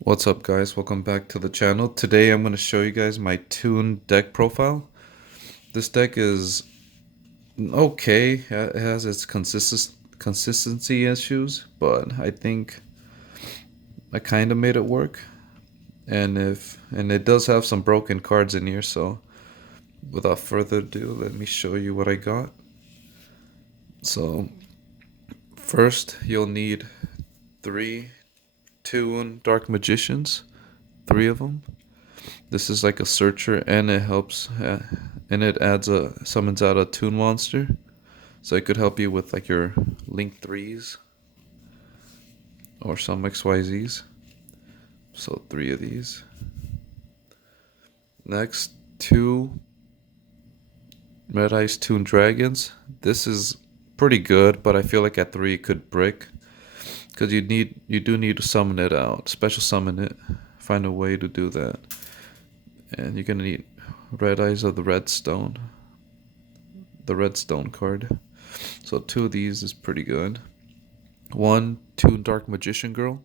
What's up, guys? Welcome back to the channel. Today I'm going to show you guys my Toon deck profile. This deck is okay. It has its consistency issues, but I think I kind of made it work. And it does have some broken cards in here, so without further ado, let me show you what I got. So first, you'll need three Toon Dark Magicians, three of them. This is like a searcher, and it helps, and it summons out a Toon monster, so it could help you with like your Link threes or some XYZs. So three of these. Next, two Red Ice Toon Dragons. This is pretty good, but I feel like at three it could break, because you do need to summon it out, special summon it, find a way to do that, and you're gonna need Red Eyes of the Redstone card. So two of these is pretty good. One Toon Dark Magician Girl.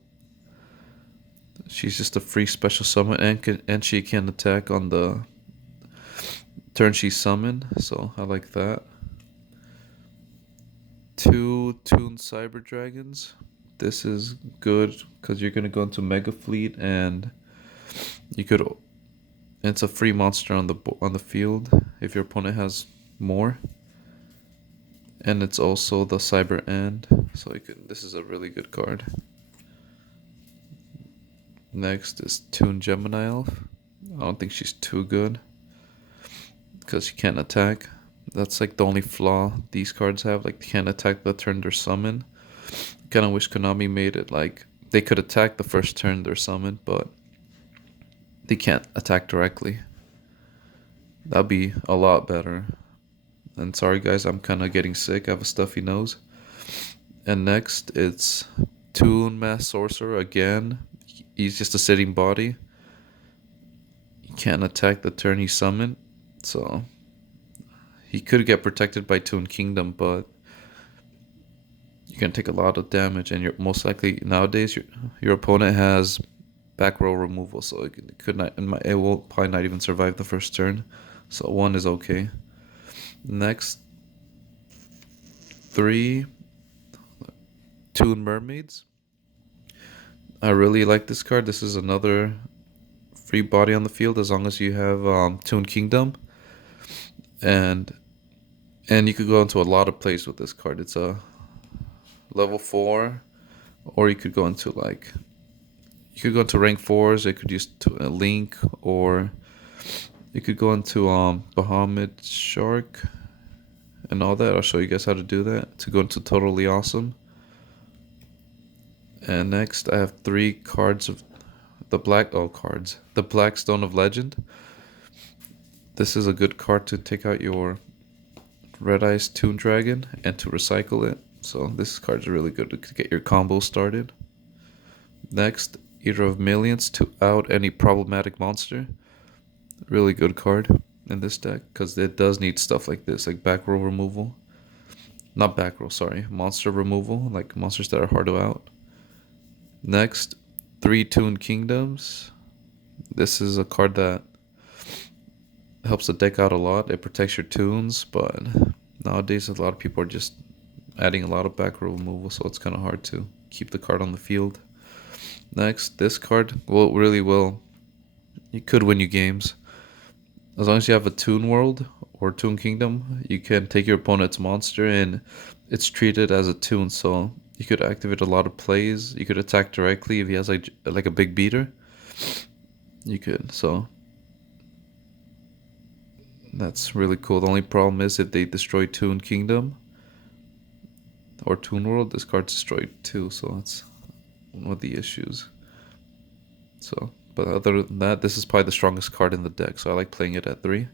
She's just a free special summon, and she can attack on the turn she's summoned. So I like that. Two Toon Cyber Dragons. This is good because you're gonna go into Mega Fleet, and you could. It's a free monster on the field if your opponent has more. And it's also the Cyber End, so this is a really good card. Next is Toon Gemini Elf. I don't think she's too good because she can't attack. That's like the only flaw these cards have. Like, they can't attack the turn they're summoned. Kind of wish Konami made it like they could attack the first turn they're summoned, but they can't attack directly. That'd be a lot better. And sorry guys, I'm kind of getting sick. I have a stuffy nose. And next, it's Toon Mass Sorcerer again. He's just a sitting body. He can't attack the turn he summoned, so he could get protected by Toon Kingdom, but you're gonna take a lot of damage, and you're most likely nowadays your opponent has back row removal, so it will probably not even survive the first turn. So one is okay. Next, three Toon Mermaids. I really like this card. This is another free body on the field as long as you have Toon Kingdom, and you could go into a lot of plays with this card. It's a level 4, or you could go into rank 4s. It could use a Link, or you could go into Bahamut Shark and all that. I'll show you guys how to do that to go into Totally Awesome. And next, I have three cards of the Black Stone of Legend. This is a good card to take out your Red Eyes Toon Dragon and to recycle it. So this card is really good to get your combo started. Next, Eater of Millions to out any problematic monster. Really good card in this deck because it does need stuff like this, like back row removal. Not back row, sorry. Monster removal, like monsters that are hard to out. Next, three Toon Kingdoms. This is a card that helps the deck out a lot. It protects your Toons, but nowadays a lot of people are just adding a lot of back row removal, so it's kind of hard to keep the card on the field. Next, this card will. You could win you games. As long as you have a Toon World or Toon Kingdom, you can take your opponent's monster and it's treated as a Toon, so you could activate a lot of plays. You could attack directly if he has like a big beater. You could, so that's really cool. The only problem is if they destroy Toon Kingdom or Toon World, this card's destroyed too, so that's one of the issues. So, but other than that, this is probably the strongest card in the deck, so I like playing it at 3.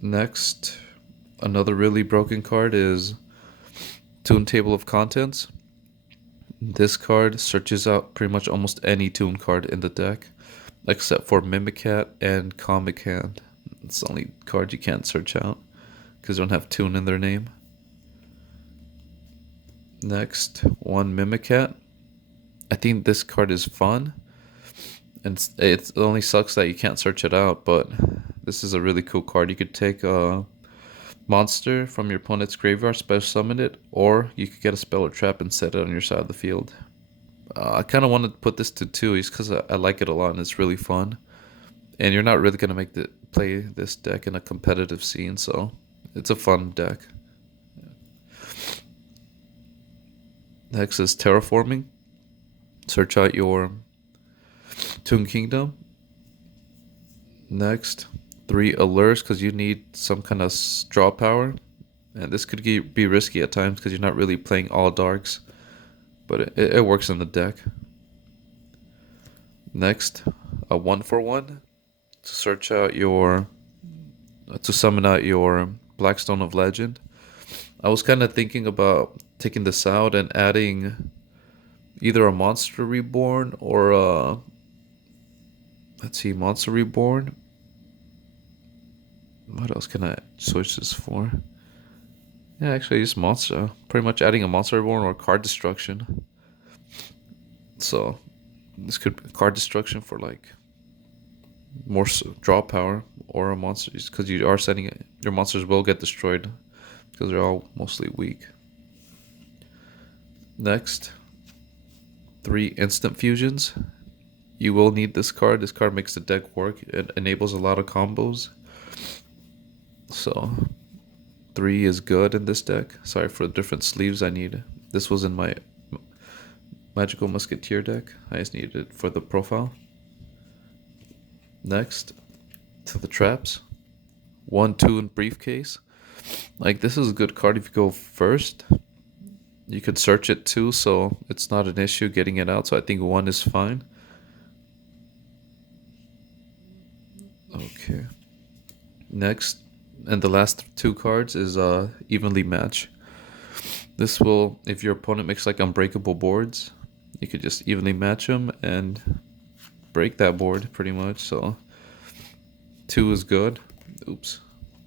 Next, another really broken card is Toon Table of Contents. This card searches out pretty much almost any Toon card in the deck, except for Mimicat and Comic Hand. It's the only card you can't search out because they don't have Toon in their name. Next, one Mimicat. I think this card is fun, and it only sucks that you can't search it out. But this is a really cool card. You could take a monster from your opponent's graveyard, special summon it, or you could get a spell or trap and set it on your side of the field. I kind of wanted to put this to 2 just because I like it a lot and it's really fun. And you're not really gonna play this deck in a competitive scene, so it's a fun deck. Next is terraforming. Search out your Toon Kingdom. Next, 3 alerts because you need some kind of draw power, and this could be risky at times because you're not really playing all darks, but it works in the deck. Next, a 1-for-1 to summon out your Blackstone of Legend. I was kind of thinking about taking this out and adding either a Monster Reborn or a, let's see, Monster Reborn. What else can I switch this for? Yeah, actually, just Monster. Pretty much adding a Monster Reborn or card destruction. So this could be card destruction for like more draw power, or a monster, because you are setting it. Your monsters will get destroyed because they're all mostly weak. Next, 3 instant fusions. You will need this card. This card makes the deck work. It enables a lot of combos. So 3 is good in this deck. Sorry for the different sleeves I need. This was in my Magical Musketeer deck. I just needed it for the profile. Next, to the traps. 1 Toon briefcase. Like, this is a good card if you go first. You could search it too, so it's not an issue getting it out. So I think 1 is fine. Okay. Next, and the last 2 cards is evenly match. This will, if your opponent makes like unbreakable boards, you could just evenly match them and break that board pretty much. So 2 is good. Oops.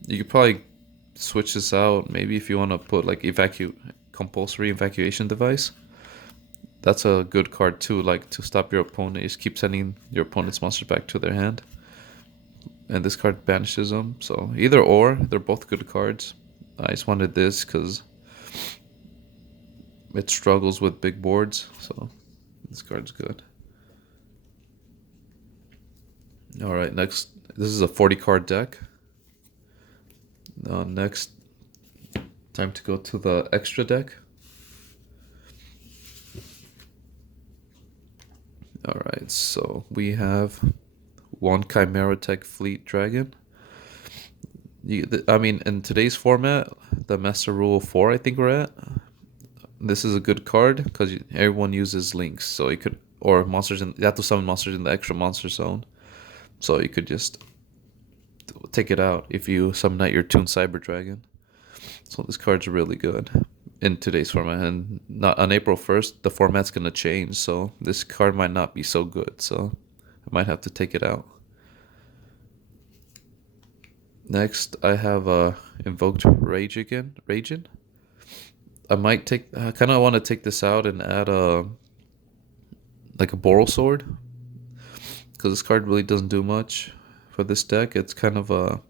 You could probably switch this out maybe if you want to put like compulsory evacuation device. That's a good card too, like to stop your opponent. Just keep sending your opponent's monsters back to their hand, and this card banishes them. So either or, they're both good cards. I just wanted this because it struggles with big boards, so this card's good. Alright, next, this is a 40 card deck. Next, time to go to the extra deck. Alright, so we have 1 Chimera Tech Fleet Dragon. I mean, in today's format, the Master Rule 4 I think we're at. This is a good card because everyone uses links, so you could, or monsters you have to summon monsters in the extra monster zone. So you could just take it out if you summon out your Toon Cyber Dragon. So this card's really good in today's format, and not on April 1st the format's gonna change, so this card might not be so good, so I might have to take it out. Next, I have invoked Ragin. I might kind of want to take this out and add like a Boral Sword, because this card really doesn't do much for this deck. It's kind of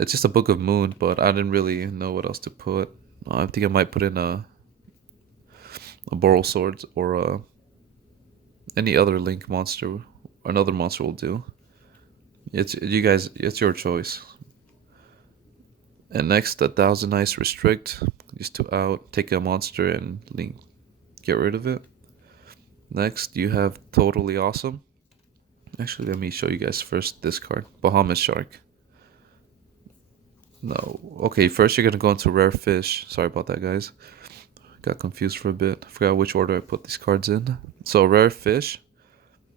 it's just a Book of Moon, but I didn't really know what else to put. I think I might put in a Boral Sword or any other link monster, or another monster will do. It's your choice. And next, 1,000 Ice Restrict, just to take a monster and link, get rid of it. Next, you have Totally Awesome. Actually, let me show you guys first this card, Bahamas Shark. No, okay, first you're gonna go into Rare Fish. Sorry about that, guys. Got confused for a bit. Forgot which order I put these cards in. So Rare Fish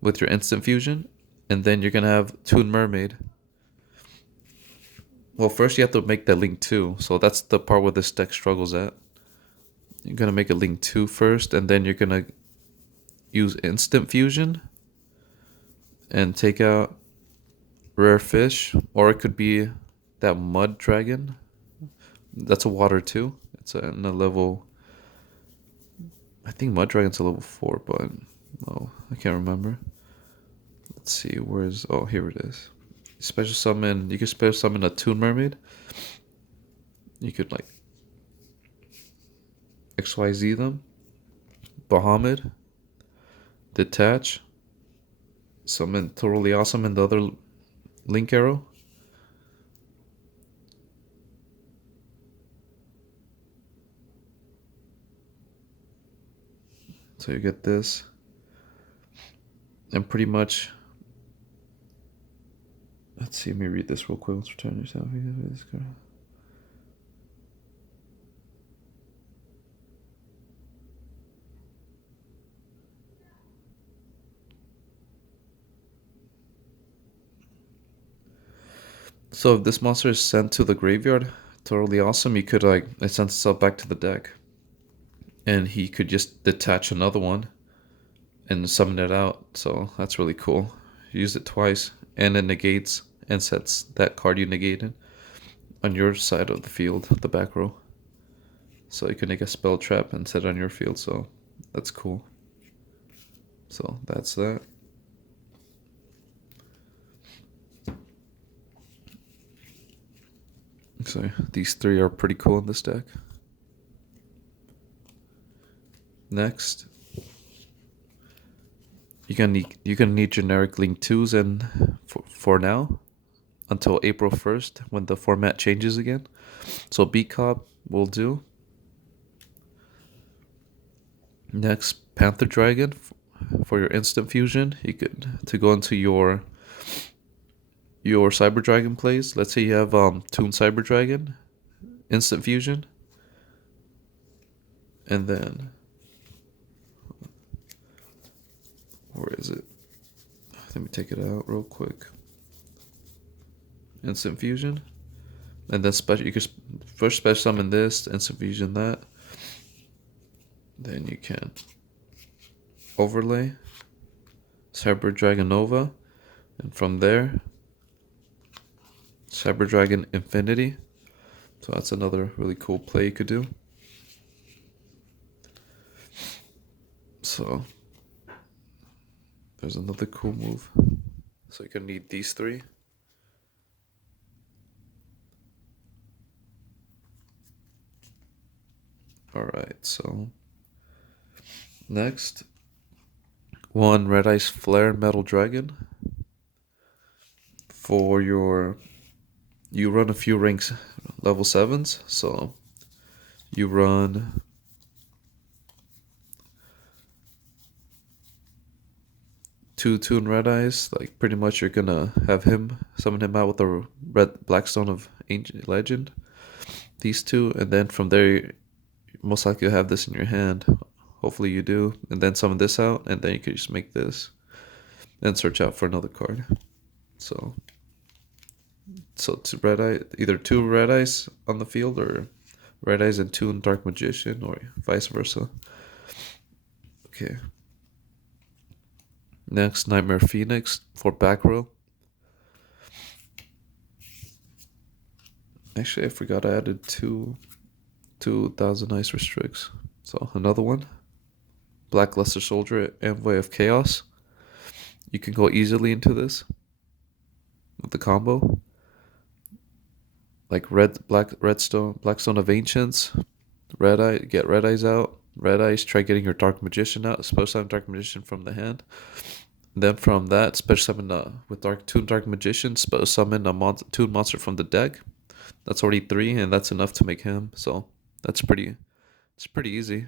with your instant fusion, and then you're gonna have Toon Mermaid. Well, first you have to make that link 2. So that's the part where this deck struggles at. You're gonna make a link 2 first, and then you're gonna use instant fusion and take out Rare Fish, or it could be that Mud Dragon. That's a water too. It's in a level I think Mud Dragon's a level 4, but no, I can't remember. Let's see, where's... Oh, here it is. Special summon... You can special summon a Toon Mermaid. You could, like, XYZ them. Bahamut. Detach. Summon Totally Awesome and the other Link Arrow. So you get this. And pretty much... Let's see, let me read this real quick. Let's return yourself. So if this monster is sent to the graveyard, Totally Awesome, you could like it sends itself back to the deck. And he could just detach another one and summon it out. So that's really cool. Use it twice and it negates and sets that card you negated on your side of the field, the back row. So you can make a spell trap and set it on your field. So that's cool. So that's that. So these three are pretty cool in this deck. Next, you're gonna need generic Link 2s and for now until April 1st when the format changes again. So Beat Cop will do. Next, Panther Dragon for your instant fusion. You could to go into your Cyber Dragon plays. Let's say you have Toon Cyber Dragon, instant fusion, and then where is it? Let me take it out real quick. Instant fusion, and then special. You can first special summon this, instant fusion that. Then you can overlay Cyber Dragon Nova, and from there Cyber Dragon Infinity. So that's another really cool play you could do. So there's another cool move. So you're gonna need these three. Alright, so next, one Red Ice Flare Metal Dragon. For your, you run a few ranks level 7s, so you run two Toon Red Eyes. Like pretty much you're gonna have him summon him out with a red Blackstone of Ancient Legend. These two, and then from there, most likely you'll have this in your hand. Hopefully you do, and then summon this out, and then you can just make this, and search out for another card. So to red eye, either two Red Eyes on the field, or Red Eyes and Toon Dark Magician, or vice versa. Okay. Next, Nightmare Phoenix for back row. Actually, I forgot I added two 2,000 Ice Restricts. So another one. Blackluster Soldier, Envoy of Chaos. You can go easily into this with the combo. Like Blackstone of Ancients, Red Eye, get Red Eyes out. Red Eyes, try getting your Dark Magician out. Special summon Dark Magician from the hand. Then from that, special summon with Toon Dark Magician, special summon a Toon monster from the deck. That's already 3, and that's enough to make him. So it's pretty easy.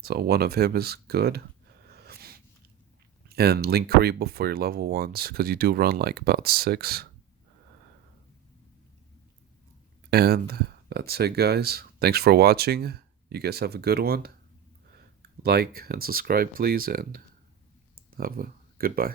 So one of him is good. And Link Karibo for your level 1s, because you do run like about 6. And that's it, guys. Thanks for watching. You guys have a good one. Like and subscribe, please, and have a goodbye.